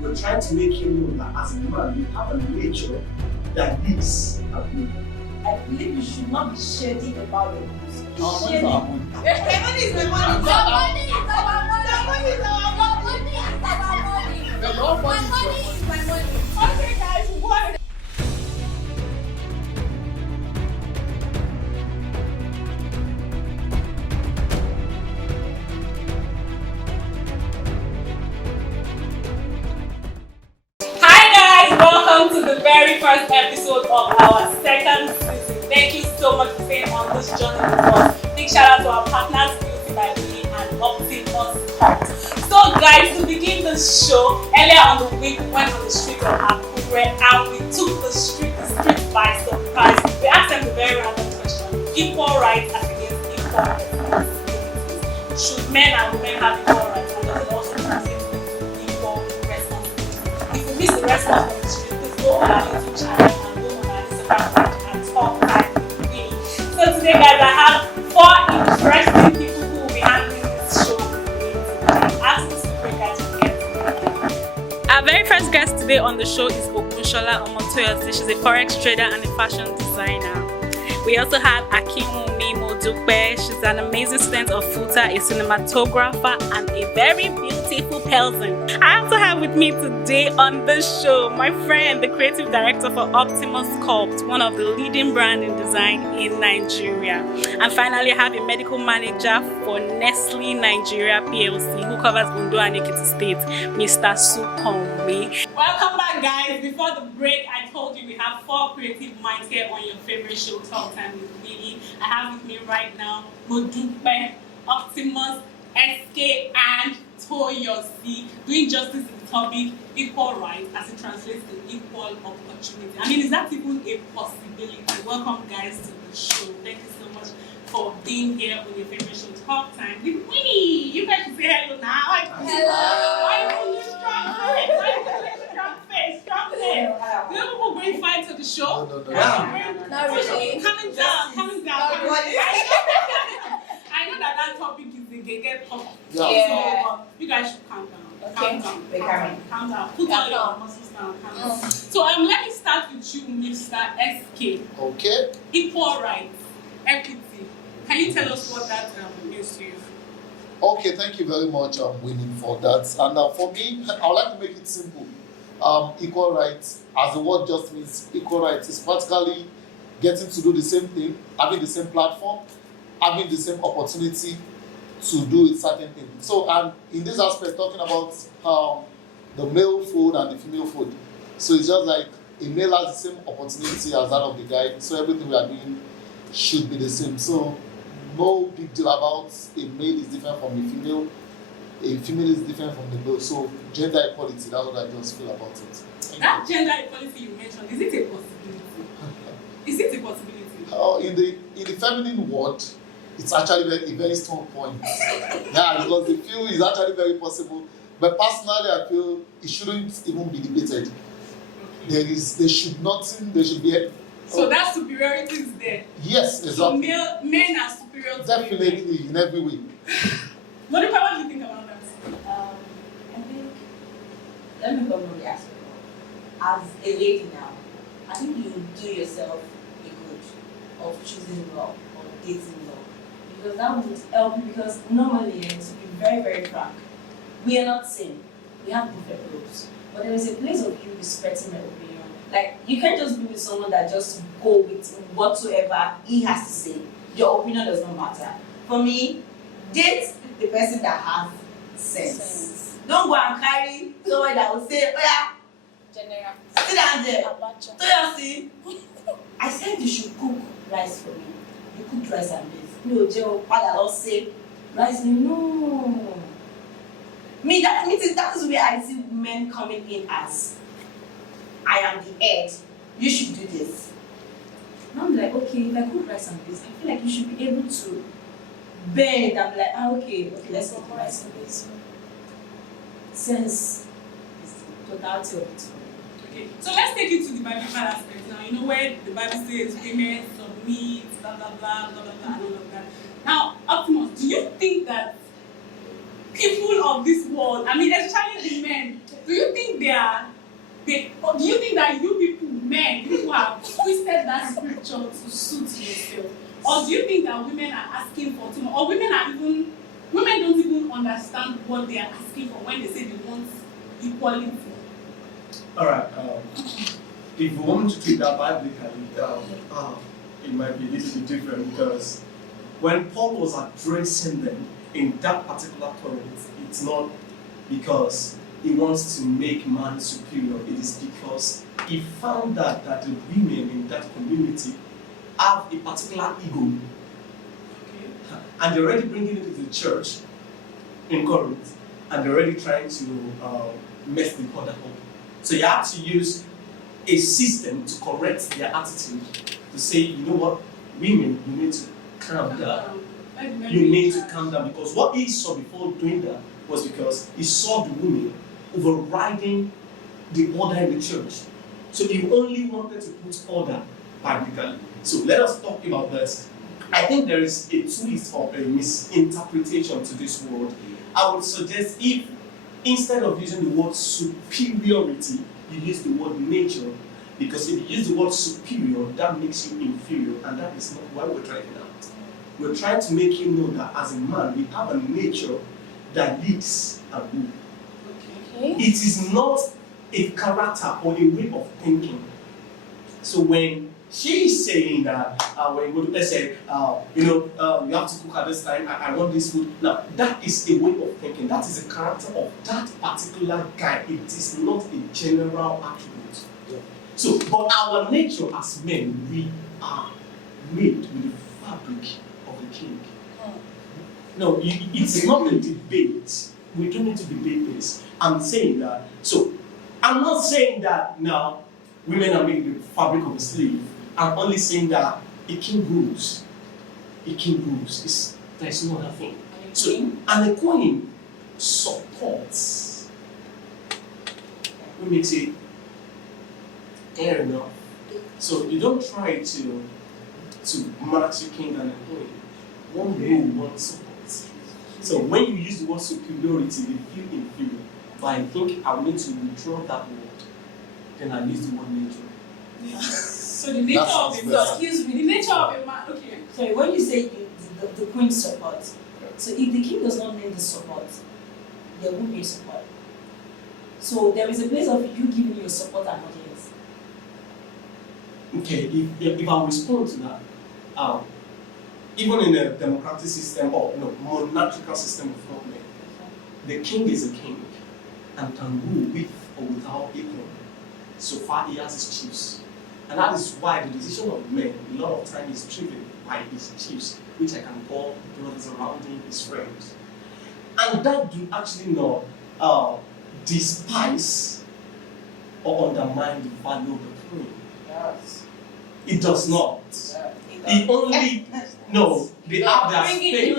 you're trying to make him know that as a man, you have a nature that needs a woman. I believe you should not be shady about it. Shady. My money is my money. Your money is our money. Your money is our money. money is our money. My money is my money. Okay, guys, what? Welcome to the very first episode of our second season. Thank you so much for staying on this journey with us. Big shout out to our partners, Beauty by Me and Optimus Corp. So guys, to begin the show, earlier on the week we went on the street of Akure and we took the street by surprise. We asked them the very random question: equal rights as against equal responsibilities. Should men and women have equal rights, and does it also translate into equal responsibilities? If you miss the rest of the street, go on our YouTube channel and go on our Instagram page and talk time with me. So today, guys, I have 4 interesting people who will be handling this show today. Ask this great guys to get together. Our very first guest today on the show is Ogunshola Omotoyosi. She's a forex trader and a fashion designer. We also have Akinwumi Modupe. She's an amazing student of FUTA, a cinematographer, and a very beautiful person. I also have with me today on the show my friend, the creative director for Optimus Corp, one of the leading brands in design in Nigeria. And finally, I have a medical manager for Nestle Nigeria PLC, who covers Ondo and Ekiti State, Mr. Sukonmi. Welcome back, guys. Before the break, I told you we have 4 creative minds here on your favorite show, Talk Time with Winnie. I have with me right now Modupe, Optimus, SK, and Toyosi, doing justice to the topic equal rights as it translates to equal opportunity. I mean, is that even a possibility? Welcome, guys, to the show. Thank you so much for being here on your favorite show, Talk Time with Winnie. You guys can say hello now. Hello. Why do you strong face? Why do you strong face? Strong face. Do you people bring fire to the show? No. Not really. Coming down. I know that topic is the gege topic. Yeah. So you guys should calm down. Okay. Calm down. Put all your muscles down. Calm down. So let me start with you, Mr. SK. Okay. Equal rights, equity. Can you tell us what that means to you? Okay, thank you very much, Winnie, for that. And for me, I would like to make it simple. Equal rights, as the word just means, equal rights is practically getting to do the same thing, having the same platform, having the same opportunity to do a certain thing. So, and in this aspect, talking about the male food and the female food. So it's just like a male has the same opportunity as that of the guy. So everything we are doing should be the same. So no big deal about a male is different from a female is different from the male. So gender equality, that's what I just feel about it. That gender equality you mentioned, is it a possibility? Is it a possibility? In the feminine world, it's actually a very strong point. Yeah, because the feel is actually very possible. But personally, I feel it shouldn't even be debated. Okay. There should be. So that superiority is there. Yes, exactly. So men are superior to women. Definitely, in every way. Monica, what do you think about that? I think, let me come from the aspect of, as a lady now, I think you do yourself a good of choosing law or dating law. Because that would help you, because normally, and to be very, very frank, we are not same. We have different roles. But there is a place of you respecting my opinion. Like, you can't just be with someone that just go with whatsoever he has to say. Your opinion does not matter. For me, date the person that has sense. Don't go and carry someone that will say, oh yeah, General. sit down there. Abacha. So you see, I said you should cook rice for me. You cooked rice and beans. No, Joe, father will say, rice, no. Me, that is where I see women coming in as, I am the head, you should do this. Now I'm like, okay, if I cook rice and beans, I feel like you should be able to bend. I'm like, okay, let's cook rice and beans. Sense is the totality of it. Okay, so let's take it to the biblical aspect now. You know where the Bible says women submit, blah blah blah, and all of that. Now, Optimus, do you think that people of this world, I mean, especially the men, do you think or do you think that you people, men, you have twisted that scripture to suit yourself? Or do you think that women are asking for too much? Or women don't even understand what they are asking for when they say they want equality? Alright, if we want to treat that biblically, it might be a little bit different because when Paul was addressing them in that particular point, it's not because he wants to make man superior, it is because he found that the women in that community have a particular ego. Okay. And they're already bringing it to the church in Corinth, and they're already trying to mess the order up. So you have to use a system to correct their attitude, to say, you know what, women, you need to calm down. You need to calm down, because what he saw before doing that was because he saw the women overriding the order in the church. So he only wanted to put order biblically. So let us talk about this. I think there is a twist or a misinterpretation to this word. I would suggest if instead of using the word superiority, you use the word nature, because if you use the word superior, that makes you inferior, and that is not why we're trying it out. We're trying to make you know that as a man, we have a nature that leads and rules. Okay. It is not a character or a way of thinking. So when she is saying that, when you go to, let's say, you have to cook at this time, I want this food. Now, that is a way of thinking. That is a character of that particular guy. It is not a general attribute. Yeah. So, but our nature as men, we are made with the fabric of the king. No, it's not a debate. We don't need to debate this. I'm saying that. So, I'm not saying that now women are made with the fabric of a slave. I'm only saying that a king rules. A king rules. There's no other thing. So, and a queen supports. We make it fair enough. So you don't try to match a king and a queen. One rule, one support. So when you use the word superiority, they feel inferior. But I think I will need to withdraw that word. Then I use the word nature. Yeah. So the nature of a man, excuse me, the nature of a man, okay. So when you say the queen support, so if the king does not name the support, there won't be support. So there is a place of you giving your support and audience. Okay, if I respond to that, even in a democratic system or monarchical system of government, the king is a king and can rule with or without equal, so far he has his chiefs. And that is why the decision of men a lot of time is driven by his chiefs, which I can call brothers around him, his friends. And that do actually not despise or undermine the value of the queen. Yes. It does not. Yeah, it only they have their bring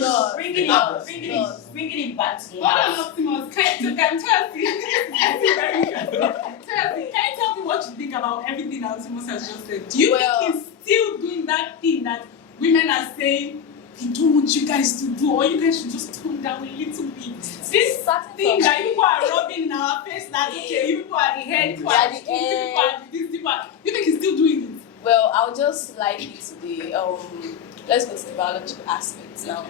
space. Bring it back to the Hold house. on, Optimus. Can you tell me what you think about everything that Optimus has just said? Do you think he's still doing that thing that women are saying, we don't want you guys to do, or you guys should just tone down a little bit? This thing that you people are rubbing in our face, that okay, you people are the head, you people are the skin, you people are this, you think he's still doing it? Well, I would just like it to be, let's go to the biological aspects now.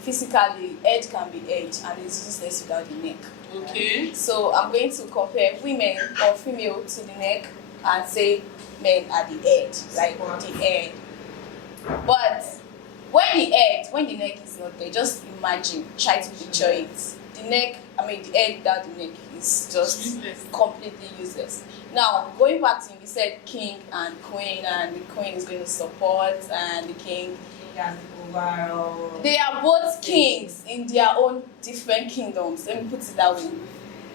Physically, head can be edge and it's useless without the neck. Okay. So I'm going to compare women or female to the neck and say men are the head, like the head. But when the neck is not there, just imagine, try to picture it. The head without the neck is just useless. Completely useless. Now, going back to him, he said king and the queen is going to support, and the king. They are both kings in their own different kingdoms. Let me put it that way.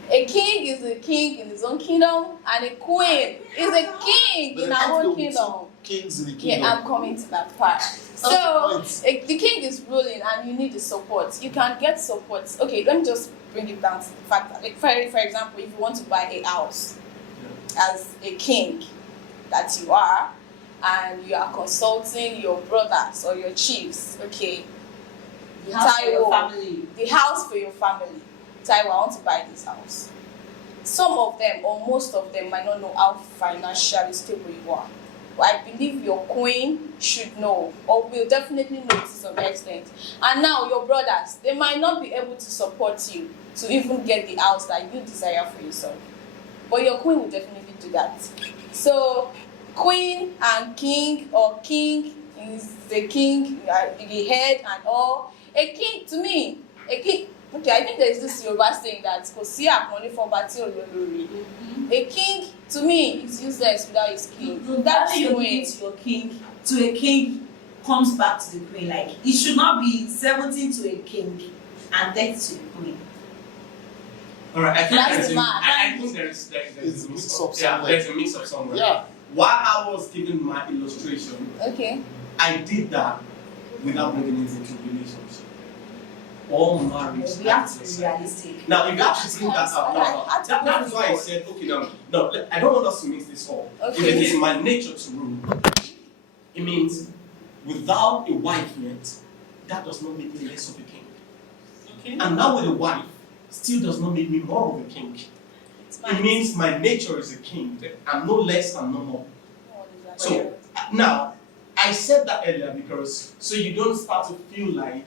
A king is a king in his own kingdom, and a queen is a king in her own kingdom. Kings in the kingdom. Yeah, I'm coming to that part. So, the king is ruling, and you need the support. You can get support. Okay, let me just bring it down to the fact that, like, for example, if you want to buy a house as a king that you are, and you are consulting your brothers or your chiefs, okay, the house for your family. The house for your family. Taiwo, I want to buy this house. Some of them or most of them might not know how financially stable you are. But I believe your queen should know, or will definitely know to some extent. And now your brothers, they might not be able to support you to even get the house that you desire for yourself. But your queen will definitely do that. So queen and king, or king is the king, the head and all. A king, to me, a king, okay, I think there's this Yoruba saying that kò sí àpọ́nlé fọ́ba tí ò lólórí. A king, to me, is useless without his king. That's your king to your king, to a king comes back to the queen. Like, it should not be 17 to a king and 30 to the queen. All right, I think That's there's a, mad. I think there's It's a mix mix-up. up Yeah, somewhere. there's a mix-up somewhere. Yeah. While I was giving my illustration, Okay. I did that without bringing it into relationship. All marriage. We have to be realistic. Now, if you have to That's bring that up, that's why I said, okay, no, I don't want us to mix this up. If it Okay. is my nature to rule, it means without a wife yet, that does not make me less of a king. Okay. And now with a wife, still does not make me more of a king. It means my nature is a king. I'm no less and no more. So now, I said that earlier because so you don't start to feel like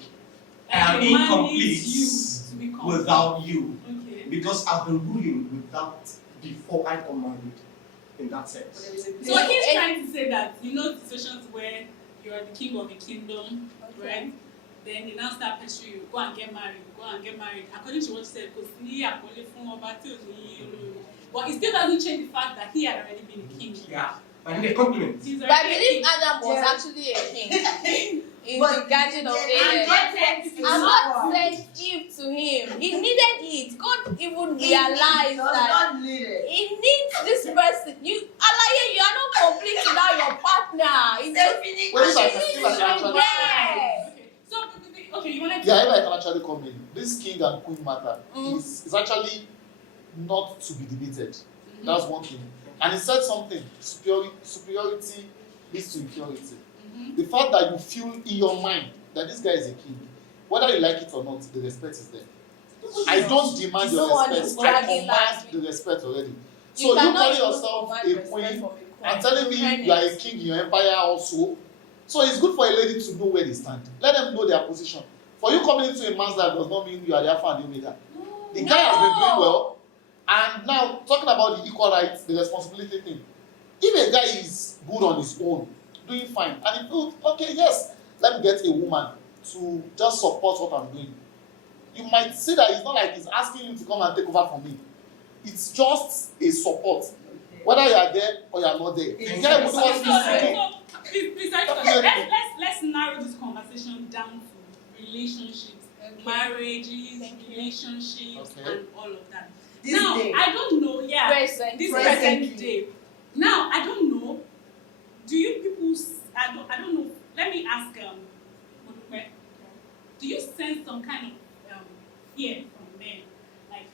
I am Okay, man incomplete needs you to be complete. without you. Okay. Because I've been ruling without before I got married. In that But sense. there is a place. So he's trying to say that situations where you are the king of a kingdom, right? Then you now start pursuing you, go and get married. According to what you said, because but it still doesn't change the fact that he had already been a king. Yeah. I need a compliment. He's But I already a believe king. Adam was Yeah. actually a king in But the Garden of and Eden. God sent his And God son. sent Eve to him. He needed it. God even He realized does that not need it. he needs this person. Alaye, you are not complete without your partner. It's just Stephanie, Wait, she I needs can to still actually be there. Okay. So okay, you wanted to Yeah, if I can actually come in, this king and queen matter Mm. is actually not to be debated. Mhm. That's one thing. And he said something, superiority leads to inferiority. Mhm. The fact that you feel in your mind that this guy is a king, whether you like it or not, the respect is there. I don't demand your Someone is respect, I bragging last command the respect already. So You you cannot calling even yourself command a respect queen from a and telling me you are a king in your empire also. So it's good for a lady to know where they stand. Let them know their position. For you coming into a man's life does not mean you are the Alpha and the Omega. The guy has been doing well. And now, talking about the equal rights, the responsibility thing. If a guy is good on his own, doing fine, and he feels, okay, yes, let me get a woman to just support what I'm doing. You might see that it's not like he's asking you to come and take over from me. It's just a support. Whether you are there or you are not there. The guy will do what he's doing. Please, let's narrow this conversation down to relationships, marriages, relationships, Okay. and all of that. This Now, day. I don't know, Present. this Presently. present day. Now, I don't know. Do you people? I don't know. Let me ask Modupe, do you sense some kind of fear from men? Like,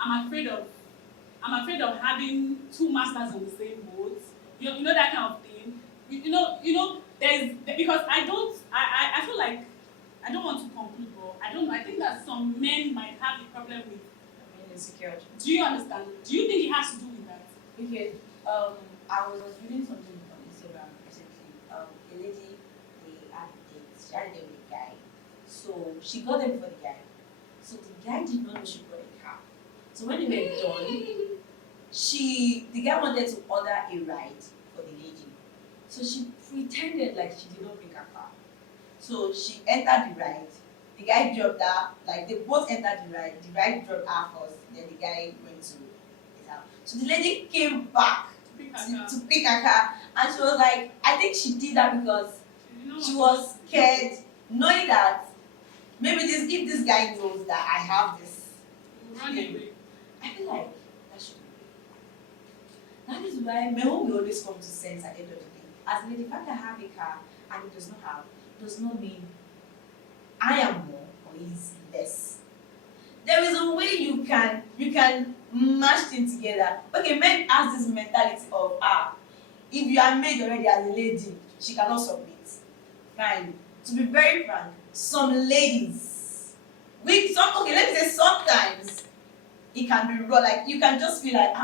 I'm afraid of having two masters on the same boat. You know that kind of thing. You know. There's because I feel like I don't want to conclude, but I don't know. I think that some men might have a problem with. Insecurity. Do you understand? Do you think it has to do with that? Okay, I was reading something on Instagram recently. A lady, they had dates. She had a date with a guy. So she got them for the guy. So the guy did not know she got a car. So when they were done, the guy wanted to order a ride for the lady. So she pretended like she did not bring her car. So she entered the ride. The guy dropped her, like they both entered the ride dropped her first, then the guy went to his house. So the lady came back to pick her car, and she was like, I think she did that because she was scared, knowing that maybe if this guy knows that I have this, Run away. I feel like that should be. That is why my home will always come to sense at the end of the day. As in, the fact that I have a car and it does not mean I am more or is less. There is a way you can mash things together. Okay, men has this mentality of if you are made already as a lady, she cannot submit. Fine. To be very frank, some ladies Okay, let me say sometimes it can be raw. Like you can just feel like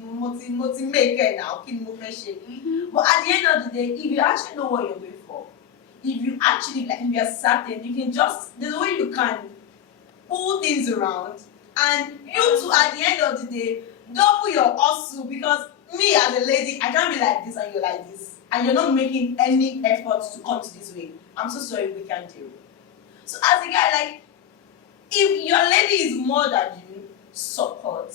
multi make it now, keep moving shit. But at the end of the day, if you actually know what you're going for, if you actually like, if you're certain, you can just there's a way you can pull things around, and you too at the end of the day double your hustle, because me as a lady, I can't be like this and you're like this, and you're not making any effort to come to this way. I'm so sorry, we can't deal. So as a guy, like, if your lady is more than you, support,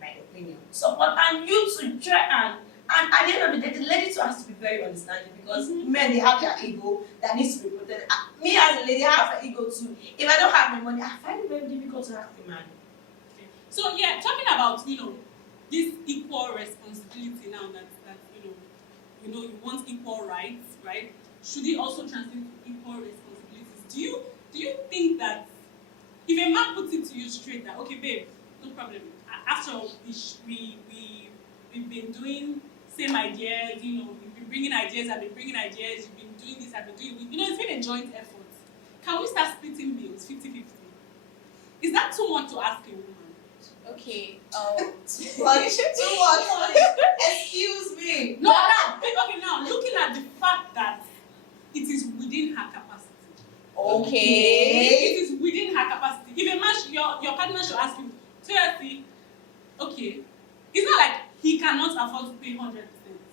my opinion. Support, and you to try and at the end of the day, the lady too has to be very understanding, because men, they have their ego that needs to be protected. Me as a lady, I have an ego too. If I don't have the money, I find it very difficult to have a man. Okay. So yeah, talking about this equal responsibility now that you want equal rights, right? Should it also translate to equal responsibilities? Do you think that if a man puts it to you straight that, okay, babe, no problem. After all, we've been doing same ideas, we've been bringing ideas, I've been bringing ideas, you've been doing this, I've been doing, it's been a joint effort. Can we start splitting bills 50-50? Is that too much to ask a woman? Okay. Too much. Excuse me. No, now looking at the fact that it is within her capacity. Okay. It is within her capacity. If a man, your partner should ask you, seriously, okay, it's not like he cannot afford to pay 100%.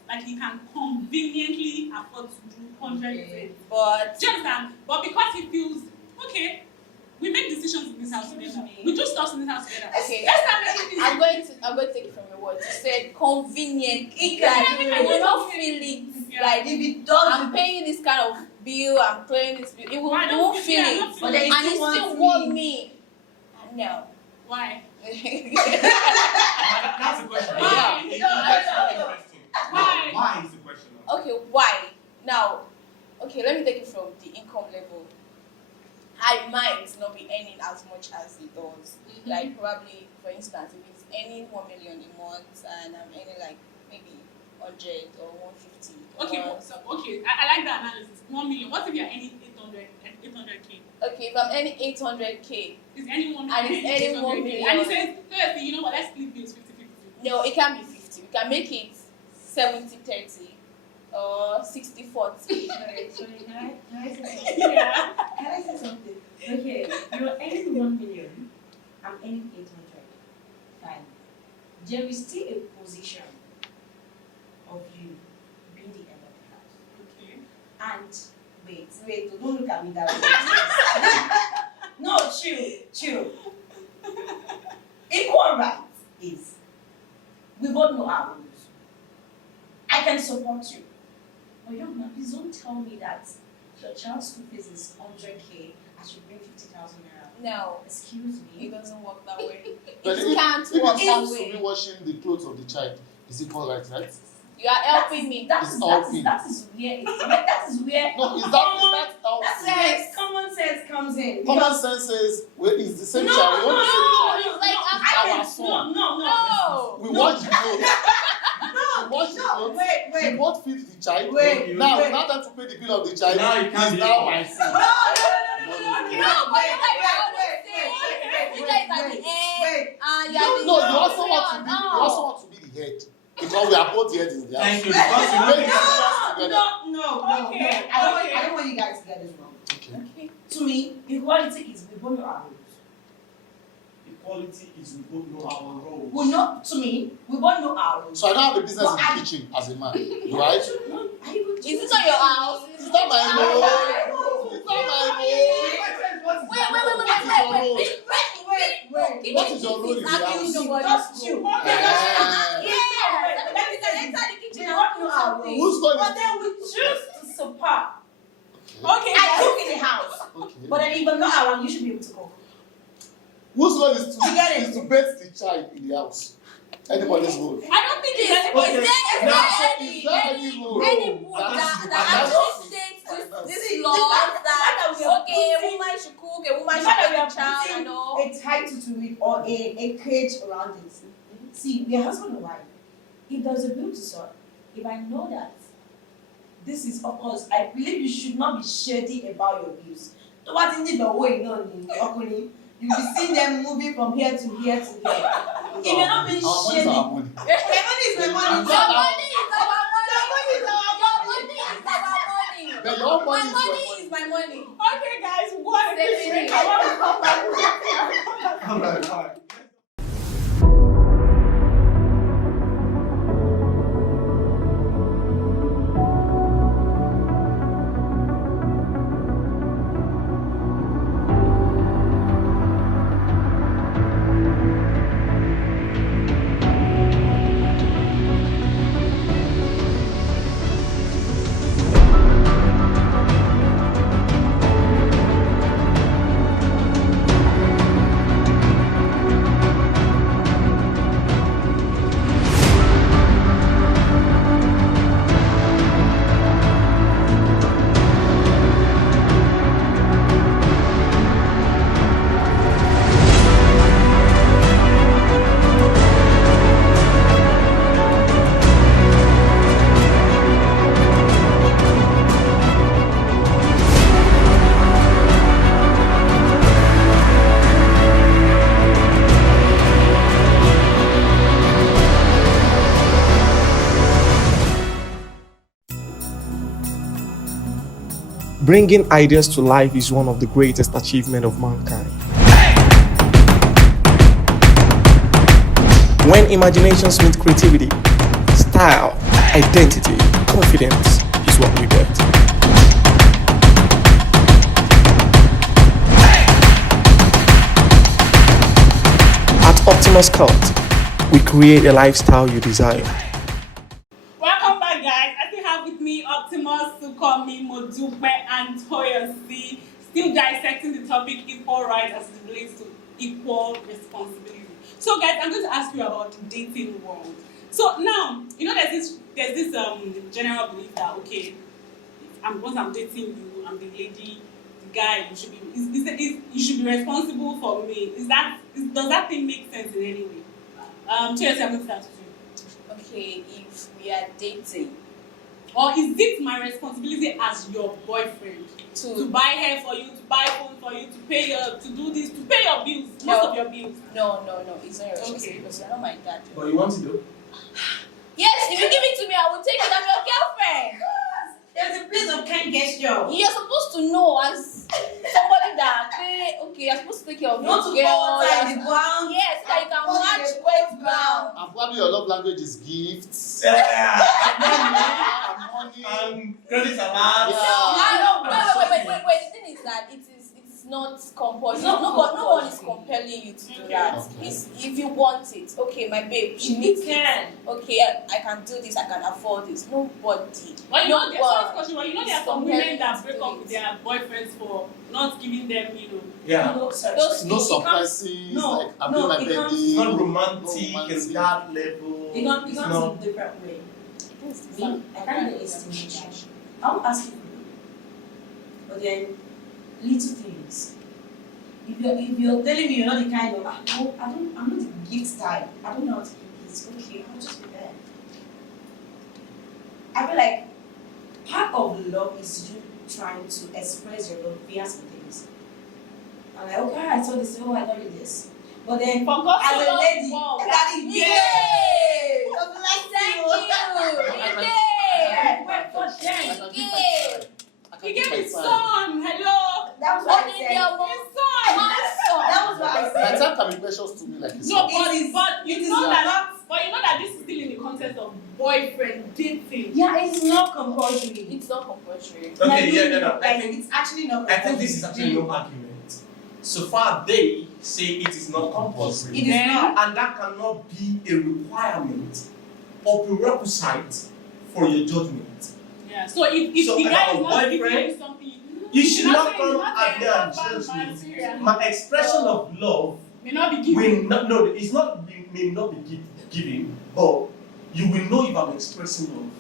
Like he can conveniently afford to do 100%. But Do you understand? But because he feels, okay, we make decisions in this house together. We do stuff in this house together. okay, Let's start making I'm going to take it from your words. You said conveniently. Like I will not feel it. Yeah. Like If it does, I'm paying this kind of bill, I'm paying this bill. You won't feel it. But then you And still you still want want me. No. Why? That's the question. Why? Yeah. That's very interesting. Why? Why is the question? Okay, why? Now, okay, let me take it from the income level. I might not be earning as much as he does. Like probably, for instance, if he's earning 1 million a month and I'm earning like maybe 100 or 150. I like that analysis. 1 million. What if you're earning 800k? Okay, if I'm earning 800k, Is anyone And it's earning 1 million. And he says, seriously, you know what? Let's split bills 50-50. no, it can't be 50. We can make it 70-30 or 60-40. Sorry, can I say something? Yeah. Can I say something? Okay, you're earning 1 million, I'm earning 800. Fine. There is still a position of you being the head of the house. Okay. And wait, don't look at me that way. No, chill. Equal rights is we both know our rules. I can support you. But young man, please don't tell me that your child's school fees is 100k, I should bring 50,000 naira. No, Excuse me. it doesn't work that way. But It can't if work it that comes to way. me washing the clothes of the child, is equal right? You are helping me. That It's is helping. where No, is that helping? common sense comes in. Common Because- sense says, well, it's the same No, child. We want the same child. It's like I our can son. no. no. We wash the clothes. We wash the clothes. Wait. We both feed the child. Wait, Now, wait. it's not time to pay the bill of the child. Now you can't It's be now equal. my son. No, You guys are the head, and you are the No, you also want to be the head. Because we are both heads in the house. Thank you. Because you make decisions together. No. Okay, I don't want you guys to get this wrong. Okay. Okay. To me, equality is we both know our rules. Equality is we both know our roles. We both know our rules. So I don't have a business But in the kitchen as a man, right? Is it not your house? It's not my role. It's not my role. Wait. What is your role in the house? Just you. Who's going But to then we choose to support. Okay. I cook in the house. Okay. But then if I'm not around, you should be able to cook. Whose role is I get it. to bathe the child in the house? Anybody's role. I don't think it's anybody. Is there any role? Any book that actually states this law that okay, a woman should cook, a woman should have a child and all. A title to it or a cage around it. See, we are husband and wife. If there's a bill to sort, if I know that this is, of course, I believe you should not be shady about your bills. What in the way, no, you will see them moving from here to here to here. If you're not being Our money is shady, our money. my money is my money. Your money is our money. Then your My money is money your is my money. Okay, guys, we go on a quick Definitely. break. I want to come back. All right, all right. Bringing ideas to life is one of the greatest achievements of mankind. When imaginations meet creativity, style, identity, confidence is what we get. At Optimus Cult, we create a lifestyle you desire. Welcome back, guys. I still have with me Optimus, Sukomi, Modupe, and Toyosi, still dissecting the topic equal rights as it relates to equal responsibility. So, guys, I'm going to ask you about the dating world. So now, you know, there's this general belief that once I'm dating you, I'm the lady, the guy. You should be you should be responsible for me. Does that thing make sense in any way? Toyosi, I'm going to start with you. Okay, if we are dating, or is it my responsibility as your boyfriend to buy hair for you, to buy phone for you, to pay to do this, to pay your bills, most of your bills? no, it's not your responsibility because you're not my dad. But you want to do? Yes, if you give it to me, I will take it. I'm your girlfriend. there's a place of kind gesture. You're supposed to know as somebody that you're supposed to take care of your Not to girl. go outside the ground. Yes, so that you can match weight ground. And probably your love language is gifts. Yeah. And money. And credit alarm. Wait. The thing is that it's not compulsory. No one is compelling you to do that. Okay. It's if you want it. Okay, my babe, she needs it. Okay, I can do this. I can afford this. Nobody. Well, you know, there is are some women that compelling break to up do with it. their boyfriends for not giving them, Yeah. No such Those thing. No It surprises. no, like I'm no, doing my it comes- birthday. It's not No romantic romantic. in that level. It comes It's in not. a different way. It's Me, I can't really estimate. I won't ask you, but then little things. If you're telling me you're not the kind of I'm not the gift type. I don't know how to give this. Okay, I'll just be there. I feel like part of love is you trying to express your love via some things. I'm like, okay, I saw this. Oh, I got you this. But then For God as so a loved lady, the world. that is Yay! God bless Thank you. you. He gave his son. Hello. That was what I Only said. your His son. That was what I My said. time can be precious to me like it's No, not. but you it is know not- that this is still in the context of boyfriend dating. Yeah, it's not compulsory. It's not compulsory. Okay, yeah, no. I Like, think it's actually not I compulsory. think this is actually no argument. So far, they say it is not compulsory. It is not. And that cannot be a requirement or prerequisite for your judgment. Yeah. So if So the as guy our is not giving boyfriend, you something, You should not saying come he's not out a there and husband judge me. material. My expression of love May not be given. it's not may not be given, but you will know if I'm expressing love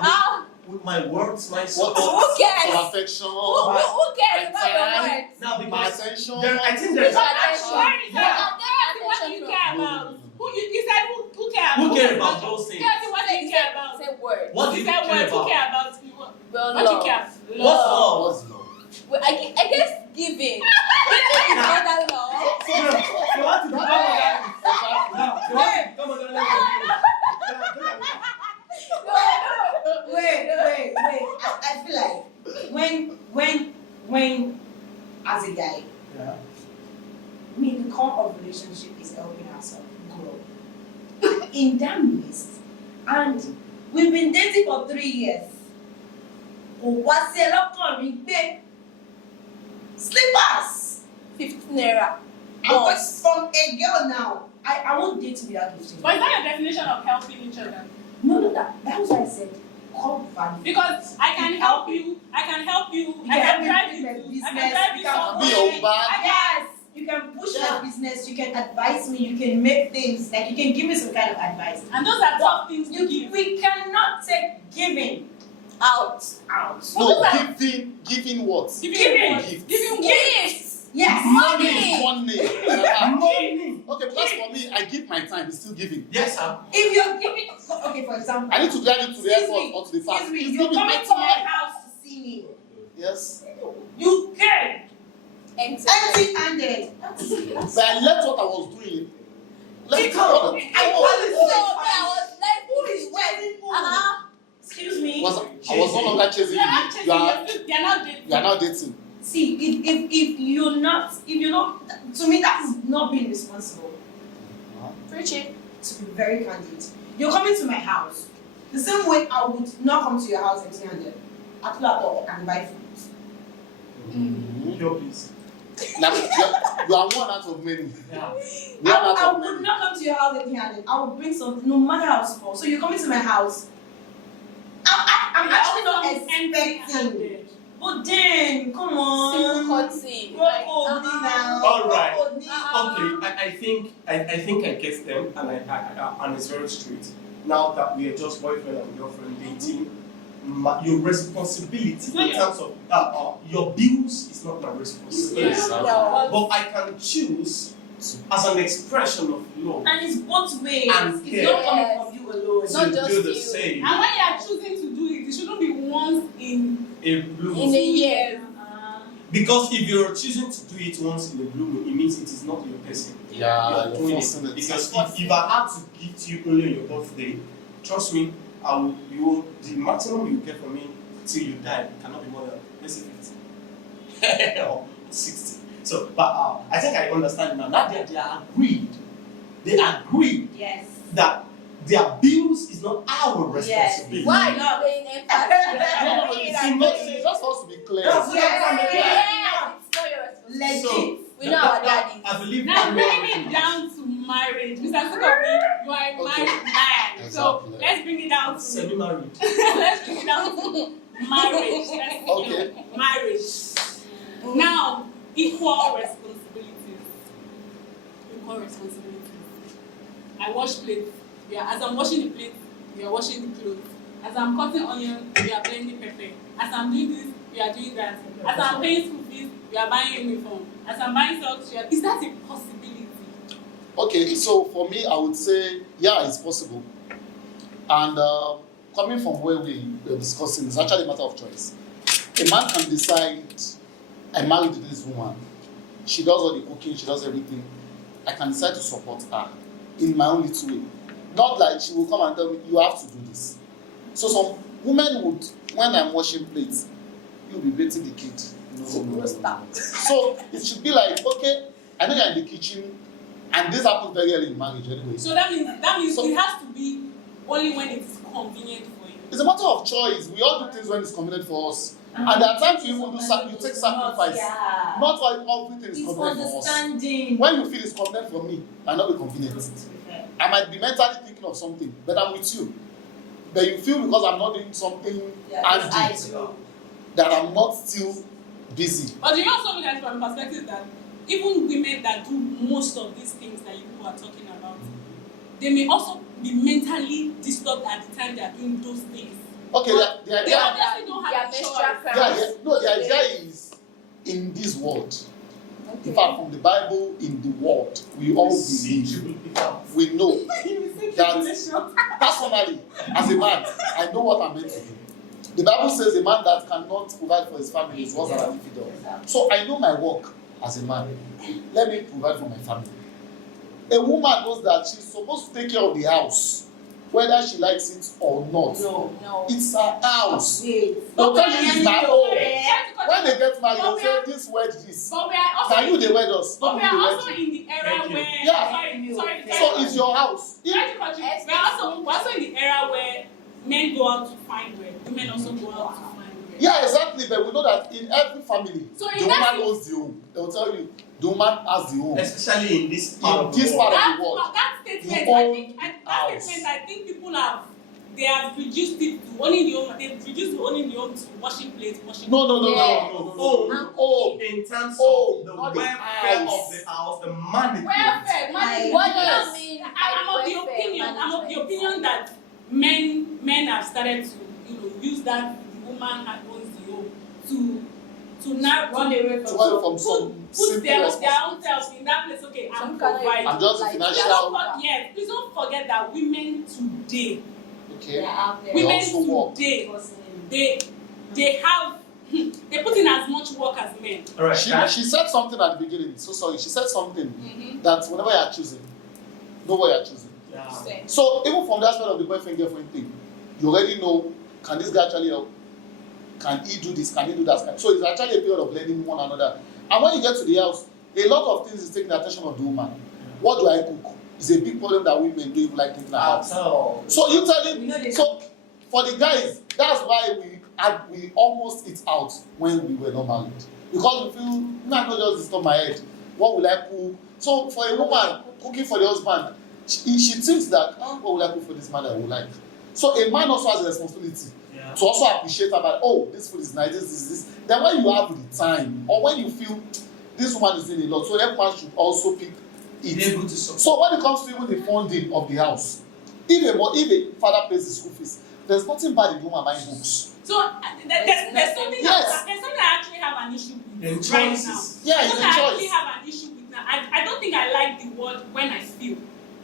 Ah, with my words, my What support. Who cares? Some affection. who cares about your time. words? Now My because attention. I think there's Which Attention. attention? Yeah. Yeah, What do you care No, about? no, no, no. You said who care who about? cares about those things? Tell me what do you care about? Say words. What do You you said care what? Who about? care about? Well, What love. you care? What's love? What's love? Well, I guess giving. Giving is another law. You want to become on that level. Wait. I feel like when as a guy, Yeah. I mean the core of relationship is helping ourselves grow. In that midst, and we've been dating for 3 years. What's the slippers? 15 naira. But from a girl now, I won't date without gifting. But is that your definition of helping each other? No, that was what I said. Core value. Because I can help you, I can drive you, I can drive you Be your Uber. Yes, you can push my business, you can advise me, you can make things, like you can give me some kind of advice. And those are tough things to You, give. we cannot take giving Out. out. No, giving what? Giving Gift. Gifts. Yes. Money. Money. Money. Okay, because for me, I give my time, it's still giving. Yes, sir. If you're giving, okay, for example, I need to drive you to the airport or to the farm. excuse me, It's you're giving coming my to my time. house to see me. Yes. You can Empty-handed. empty-handed. But I left what I was doing. Let's Chico, go. I always No, say, I was like, who is chasing who? Excuse me. I was no longer chasing You're not you. chasing, You are you're not dating. now dating. See, if you're not, to me that is not being responsible. Preach it. To be very candid, you're coming to my house. The same way I would not come to your house empty-handed. I can buy food. Here, please. Like, you are one out of many. Yeah. One out I of would many. not come to your house empty-handed. I would bring something, no matter how small. So you're coming to my house. I'm actually not expecting. But then, come Simple on. courtesy. Rock over now. All right. Rock over now. Okay, I think I get them, and it's very straight. Now that we are just boyfriend and girlfriend dating, your responsibility in terms of your bills is not my responsibility. Yeah. No. But I can choose as an expression of love And it's both ways. And It's not coming from you alone. Not to just do the you. same. And when you are choosing to do it, it shouldn't be once in A blue In a year. Because if you're choosing to do it once in a blue moon, it means it is not your person. Yeah, You are you're doing forcing it. Because if I had to gift you only on your birthday, trust me, the maximum you get from me till you die cannot be more than, let's say, 50 or 60. So, but I think I understand now. Now they are agreed. They agreed Yes. that their bills is not our Yes. responsibility. Why are you playing empathy? It just has to be clear. That's Yes. Yeah, it's not your responsibility. Legit. We know our daddies. I believe now that bringing it down to marriage. Mr. Sukobi, you are a Okay. married man. So Exactly. let's bring it down to semi-married. let's bring it down to marriage. Okay. Marriage. Now, equal responsibilities. Equal responsibilities. I wash plates. Yeah, as I'm washing the plates, you are washing the clothes. As I'm cutting onions, you are blending pepper. As I'm doing this, you are doing that. As I'm paying school fees, you are buying uniform. As I'm buying socks, is that a possibility? Okay, so for me, I would say, yeah, it's possible. And coming from where we were discussing, it's actually a matter of choice. A man can decide, I'm married to this woman. She does all the cooking, she does everything. I can decide to support her in my own little way. Not like she will come and tell me, you have to do this. So some women would, when I'm washing plates, you'll be beating the kid. No. So it should be like, okay, I know you're in the kitchen, and this happens very early in marriage anyway. So that means So- it has to be only when it's convenient for you. It's a matter of choice. We all do things when it's convenient for us. And there are times you even do you take sacrifice. Yeah. Not all everything is It's convenient for us. understanding. When you feel it's convenient for me, I not be convenient. To be fair. I might be mentally thinking of something, but I'm with you. But you feel because I'm not doing something and I do do. that I'm not still busy. But do you also look at it from the perspective that even women that do most of these things that you are talking about, they may also be mentally disturbed at the time they are doing those things. Okay, the They idea. obviously don't have a choice. The idea is in this world. In fact, from the Bible, in the world, we all believe. We know that personally, as a man, I know what I'm meant to do. The Bible says a man that cannot provide for his family is worse than an infidel. So I know my work as a man. Let me provide for my family. A woman knows that she's supposed to take care of the house, whether she likes it or not. No. It's her house. Wait. They'll tell you it's my own. But When they get married, they'll say this wed this. we are also Can you the wed us? but we Not are you the also wed in the era Thank you. where Yeah. sorry. So it's your house. Sorry to cut you. We're also in the era where men go out to find bread. Women also go out to find bread. Yeah, exactly. But we know that in every family, So the in woman that owns the home. They'll tell you the woman has the home. Especially in this part In of the this world. part of the world. that statement, You I own think house. I think people have reduced it to owning the home. They've reduced owning the home to washing plates, washing. No. Oh, in terms of the not the welfare house. of the house, the management. Welfare, management. What do you mean? I'm of the opinion that men have started to use that the woman that owns the home to now Run away To run from some put simple their own responsibility. self in that place. Okay, I'm Some kind of- providing. I'm just Like, financial. Please don't forget that women today, Okay. out there. We women also work. today, they have they put in as much work as men. All right. She said something at the beginning. So sorry. She said something that whenever you're choosing, know what you're choosing. Yeah. So even from the aspect of the boyfriend girlfriend thing, you already know, can this guy actually help? Can he do this? Can he do that? So it's actually a period of learning one another. And when you get to the house, a lot of things is taking the attention of the woman. What do I cook? It's a big problem that women don't even like thinking about. So you telling so for the guys, that's why we almost eat out when we were not married. Because we feel, not just disturb my head. What will I cook? So for a woman cooking for the husband, she thinks that, what will I cook for this man that I would like? So a man also has a responsibility to also appreciate about, this food is nice, this. Then when you have the time, or when you feel this woman is doing a lot, so that man should also pick Be it. able to support. So when it comes to even the funding of the house, if a father pays the school fees, there's nothing bad in the woman buying books. So there's something Yes. there's something I actually have an issue with Then right now. choices. Yeah, There's it's a something I choice. actually have an issue with now. I don't think I like the word when I feel.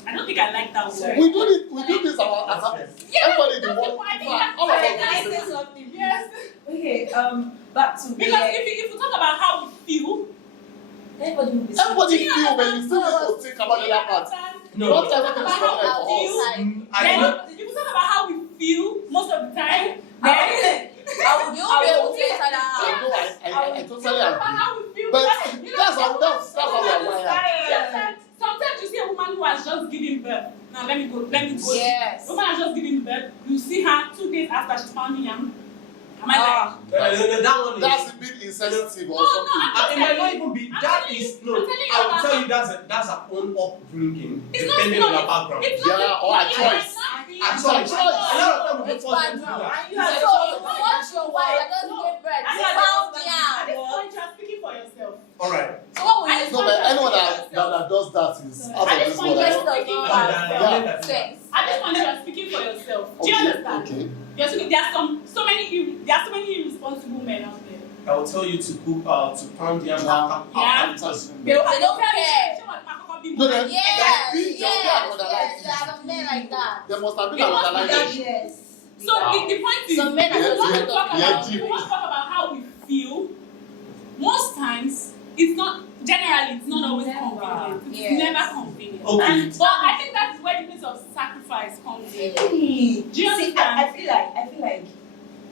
I don't think I like that word. We do this about everybody in the world. I think that's All of Can us I do say this. something? Yes. Okay, back to Because if you talk about how we feel, everybody will be Everybody Do you feel when understand? you still need to think about the other part. No. Not If you talk everything is about how correct we for us. feel, I then don't. if you talk about how we feel most of the time, then You'll be able to enter that I house. know, I totally talk about agree. how we feel. But because, that's how we are wired. Sometimes you see a woman who has just given birth. Now let me go. Yes. A woman has just given birth. You see her 2 days after she's found young. Am I right? That one is. That's a bit insensitive or No, something. It might not even be. I'm That telling is you- no. I'm telling you I will about- tell you that's her own upbringing, It's not- depending no, on her background. It's not Yeah, or a choice. A It's a choice. A lot of time we It's force them to do background. that. You have So, what's your wife that doesn't give birth? I You know found At yam. this point, you are speaking for yourself. All right. So what will you No, but anyone that does that is out of this world. I don't- speaking for Yeah. yourself. sense? At this point, you are speaking for yourself. Do you understand? Okay. There are so many irresponsible men out there. I will tell you to cook to pound yam Yeah. after Yeah. They don't care. No, then Yes, there be yes, another yes. There life. are some men like that. There must have been It must another be life. Yes. So the point is, Some men we are want to just talk yeah, about deep. we want to talk about how we feel. Most times, it's not generally it's not always Never. convenient. It's Yes. never convenient. Okay. But I think that's where the place of sacrifice comes in. Do you See, understand? I feel like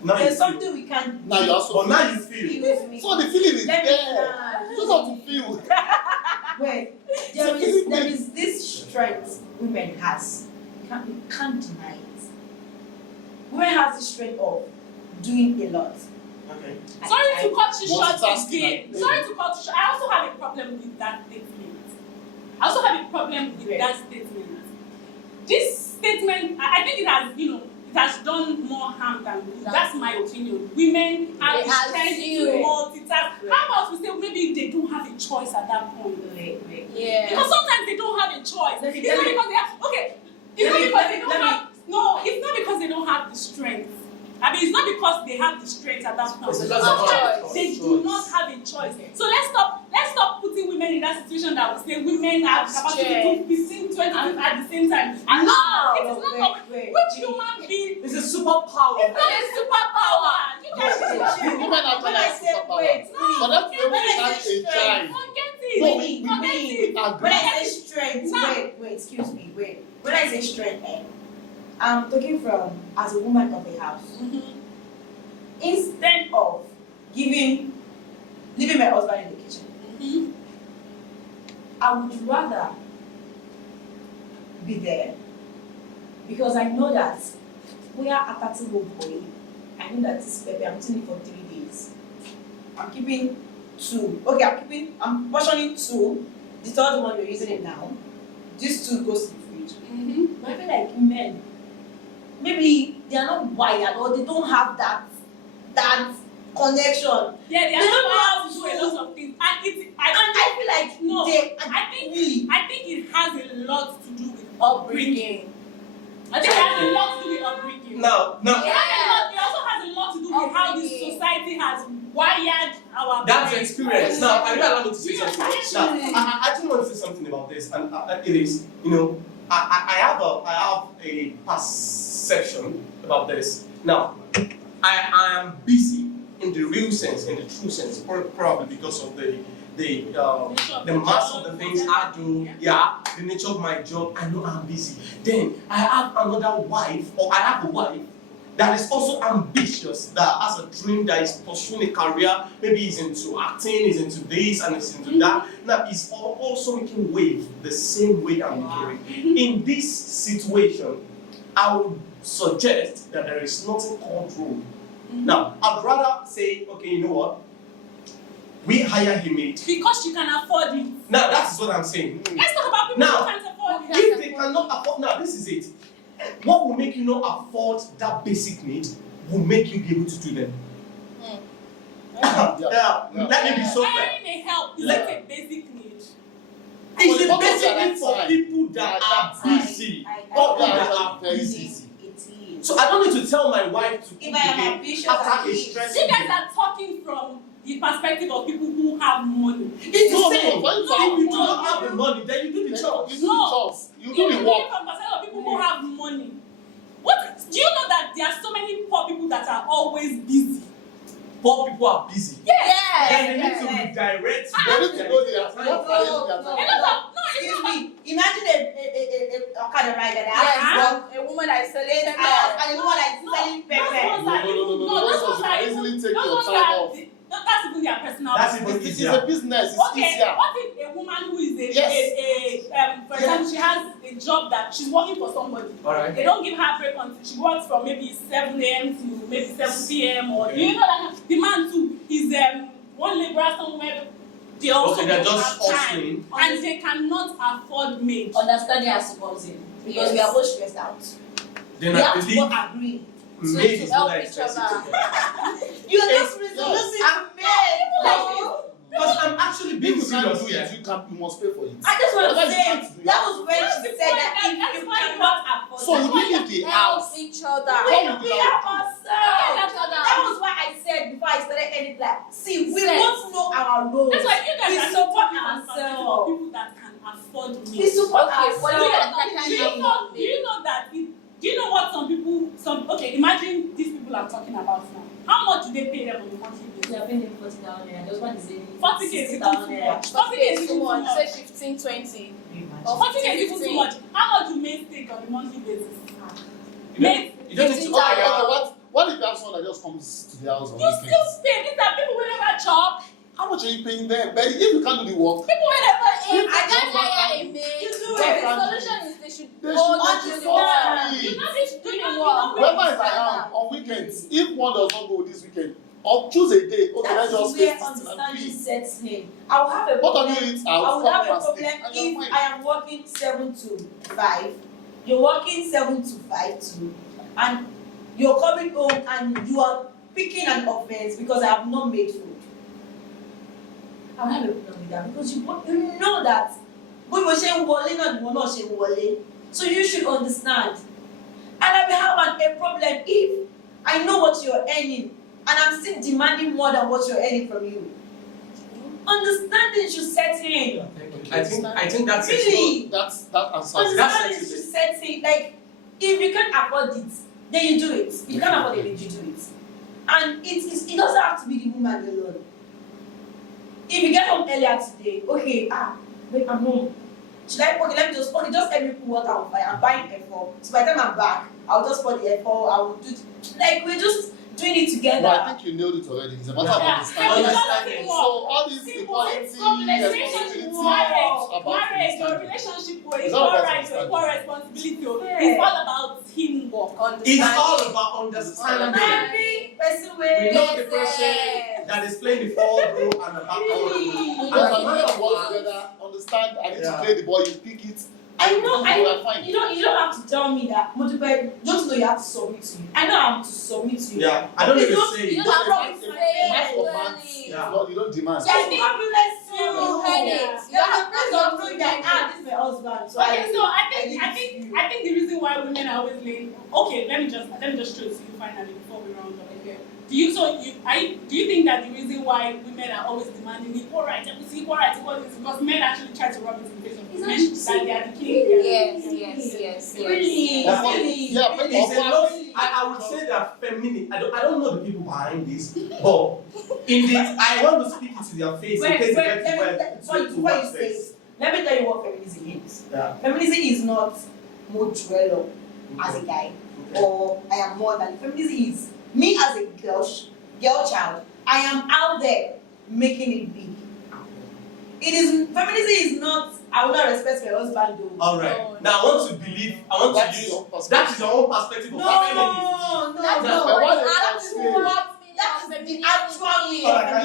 Now you there's feel. something we can't Now you also But now you feel. feel with me. so the feeling is Let me there. You just have to feel. Wait, there is this strength women has. You can't deny it. Women have this strength of doing a lot. Okay. Sorry to cut you short Multitasking again. and- Sorry to cut you short. I also have a problem with that statement. I also have a problem with that statement. This statement, I think it has done more harm than good. That's my opinion. Women have They the have strength you. to multitask. How about we say maybe they don't have a choice at that point? Wait. Yeah. Because sometimes they don't have a choice. Let me- It's not because they have It's Let not me- because let they me- don't let me- have. No, it's not because they don't have the strength. I mean, it's not because they have the strength at that point. It's because of Sometimes choice. they do not have a choice. So let's stop putting women in that situation that we say women have capacity to do 15, 20 things at the same time. And No, it is not. Wait, Which human being? It's a superpower. It's not a superpower. You guys should Women actually When I have say superpower. wait, For them to be able when to I have say a child. forget No, it. we Forget it. agree. when I say strength, Now. wait, excuse me, wait. When I say strength, I'm talking from as a woman of the house. Instead of leaving my husband in the kitchen, I would rather be there because I know that we are a cattle boy. I know that this baby, I'm eating it for 3 days. I'm keeping 2. Okay, I'm portioning 2. The third one you're using it now. These 2 goes to the fridge. But I feel like men, maybe they are not wired or they don't have that connection. Yeah, they They are don't not know allowed how to to do a lot of things. And I feel like no, they I think it has a lot to do with Upbringing. I think it has a lot to do with upbringing. Now, It also has a lot to do with how this society has wired our that's brains. experience. Now, I allow me to say something. Now, I actually want to say something about this, and it is, I have a perception about this. Now, I am busy in the real sense, in the true sense, probably because of the mass of the things I do, the nature of my job. I know I'm busy. Then I have another wife, or I have a wife that is also ambitious, that has a dream, that is pursuing a career. Maybe he's into acting, he's into this, and he's into that. Now he's also making wave the same way I'm doing. In this situation, I would suggest that there is nothing called rule. Now, I'd rather say, okay, you know what? We hire a maid. Because you can afford it. Now, that's what I'm saying. Let's talk about people Now, who can't afford it. If they cannot afford, now this is it. What will make you not afford that basic need will make you be able to do them. Let me be so clear. Hiring a help is like a basic need. It's a But basic need that's for fine. people that are busy. People that are very busy. easy. It is. So I don't need to tell my wife to If I am cook ambitious, after I a need- stressful You guys day. are talking from the perspective of people who have money. It's No, the same. no, when you If have you do money, not have the money, then you do the job. You do the jobs. You do You're the talking work. from the perspective of people who have money. Do you know that there are so many poor people that are always busy? Poor people are busy. Yes. Then they need to redirect. They need to go there. time. What are you doing? A lot of Excuse me. Imagine a Okada rider that Yes, has a woman that is selling and pepper. a woman that is selling pepper. No, those ones you can easily take your time off. That's even their personal That's business. even It's easier. a business. It's Okay, easier. what if a woman who is Yes. for example, she has a job that she's working for somebody. Alright. They don't give her break until she works from maybe 7 a.m. to maybe 7 p.m. or Okay. you know that the man too is one laborer somewhere. They also Okay, they're don't just have time hustling. and they cannot afford maid. Understanding has to come in because we are both stressed out. Then We I have to believe both agree. maid is help not each expensive. other. You are Yes. just listen to me. Because I'm actually being If you can't serious do here. it, you must pay for it. I just want to Otherwise, you say can't do it. that was when That's she the said point, that that's if you why you cannot afford So it, we leave the Help house. each other. How would we you help like ourselves. other. That was why I said before I started anything like, see, we Yes. both know our roles. That's why you guys We are support talking from the perspective of ourselves. people that can afford We maid. support Okay, what do you ourselves. Do you know that? Do you know what okay, imagine these people I'm talking about now. How much do they pay them on a monthly We basis? are paying them 40,000 naira. Just one is saying 40K is even too much. 40K Okay, is too even too much. much. Say 15, 20. Oh, 40K is even too much. How much do maids take on a monthly basis? You Maids, don't need to Fifteen Okay, thousand. okay, what if you have someone that just comes to the house on you still weekends? pay. These are people who never job. How much are you paying them? But if you can't do the work, People who never If I can't don't hire a want maid, You do the it. solution is they should they go should to not the just work. You know, They should do the you work. know, whoever is around on weekends, if one does not go this weekend, or choose a day, okay, that let's is just where face this thing and understanding please. sets in. I will have a What problem. have you eat I out? would have a Come problem and you're if fine. I am working 7 to 5. You're working 7 to 5 too, and you're coming home and you are picking an offense because I have not made food. I will have a problem with that because you know that we were saying wale not we not saying wale, so you should understand. And I will have a problem if I know what you're earning and I'm still demanding more than what you're earning from you. understanding should set in. I think that's it. Really? That answers it. Understanding should set in. Like, if you can't afford it, then you do it. If you can't afford it, then you do it. And it doesn't have to be the woman alone. If you get home earlier today, okay, wait, I'm home. Should I, let me just help me put water on fire. I'm buying F4. So by the time I'm back, I'll just pour the F4, I will do like we're just doing it together. No, I think you nailed it already. It's a matter of understanding. So all these equality, responsibility, marriage, your relationship, equal rights, equal responsibility. It's all about teamwork. It's all about understanding. Every person We know the person that is playing the forward role and the backward role. you can work together, understand, I need to play the ball, you pick it. I know. Fine. You don't have to tell me that Modupe, don't know you have to submit to you. I know I have to submit to you. Yeah, I don't need to say You it. don't have to say That's what it. man- you don't demand. Just God bless you. You heard it. You have to know that this is my husband. So Okay, so I think the reason why women are always late. Okay, let me just throw it to you finally before we round up. Okay. Do you think that the reason why women are always demanding equal rights, equal rights, is because men actually try to rub it in the face of men that they are the king? Yes. Really? Yeah, but It's a lot. I would say that feminine. I don't know the people behind this, but indeed, I want to speak it to their face in case they get to Before you what say face. it, let me tell you what feminism is. Yeah. Feminism is not Moduelo as a guy, or I am more than. Feminism is me as a girl child. I am out there making it big. Feminism is not, I will not respect my husband though. Alright. Now I want to use that is your own perspective of feminism. That's No, not but what what that's is what That's the actual way. Alright, can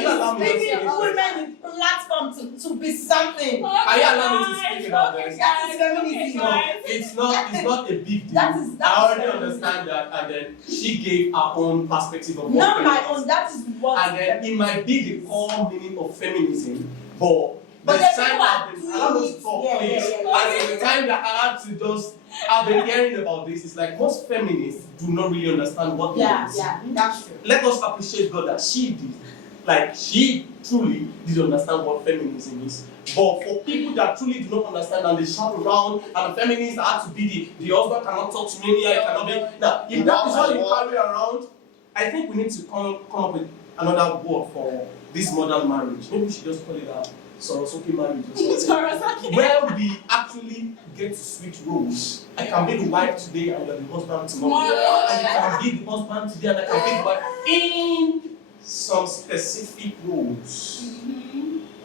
you allow me? Giving women a platform to be something. Can you allow me to speak about this? That is feminism. No, it's not a big deal. That is I already feminism. understand that, and then she gave her own perspective of what Not my feminism own, that is what. and then it might be the core meaning of feminism, but But the then time people I've are been, allow me doing to it. talk, Yeah, please. yeah. And the time that I had to just, I've been hearing about this, it's like most feminists do not really understand what it is. Yeah, that's true. Let us appreciate God that she did. Like, she truly did understand what feminism is. But for people that truly do not understand and they shout around and the feminists have to be the husband cannot talk to me, I cannot be. Now, if that is what you carry around, I think we need to come up with another word for this modern marriage. Maybe we should just call it a Sorosoki marriage or something. Where we actually get to switch roles. I can be the wife today and you're the husband tomorrow. And I can be the husband today and I can be the wife in some specific roles.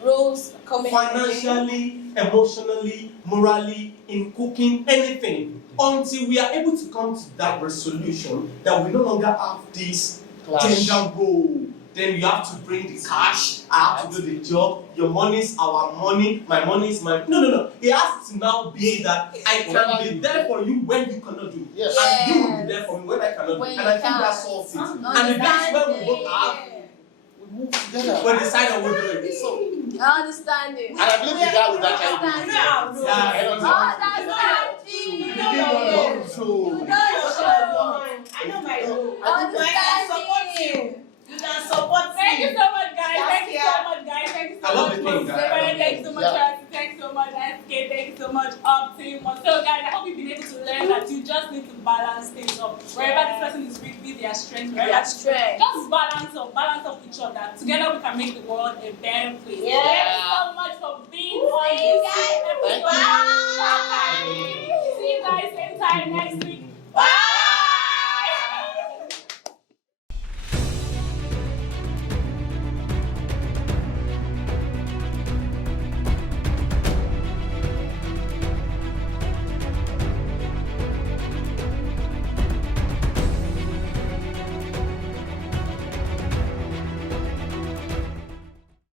Roles coming Financially, emotionally, morally, in cooking, anything. Until we are able to come to that resolution that we no longer have this gender role. Then you have to bring the cash, I have to do the job, your money is our money, my money is my... No. It has to now be that I can be there for you when you cannot do it. Yes. And you will be there for me when I cannot do When it. you And I think can. that solves it. And the next when we both have, We move together. we decide on what we're doing. So, I understand it. and I believe the guy with that kind of I know my role. I can support you. You can support me. Thank you so much, guys. Thank you so much, guys. Thank you so I love much. the king, guys. Thank you so much, Rasi. Thank you so much, SK. Thank you so much, Team. So, guys, I hope you've been able to learn that you just need to balance things up. Wherever this person is weak, be their strength. Just balance up each other. Together, we can make the world a better place. Yeah. Thank you so much for being on this episode. Thank you. Bye. See you guys same time next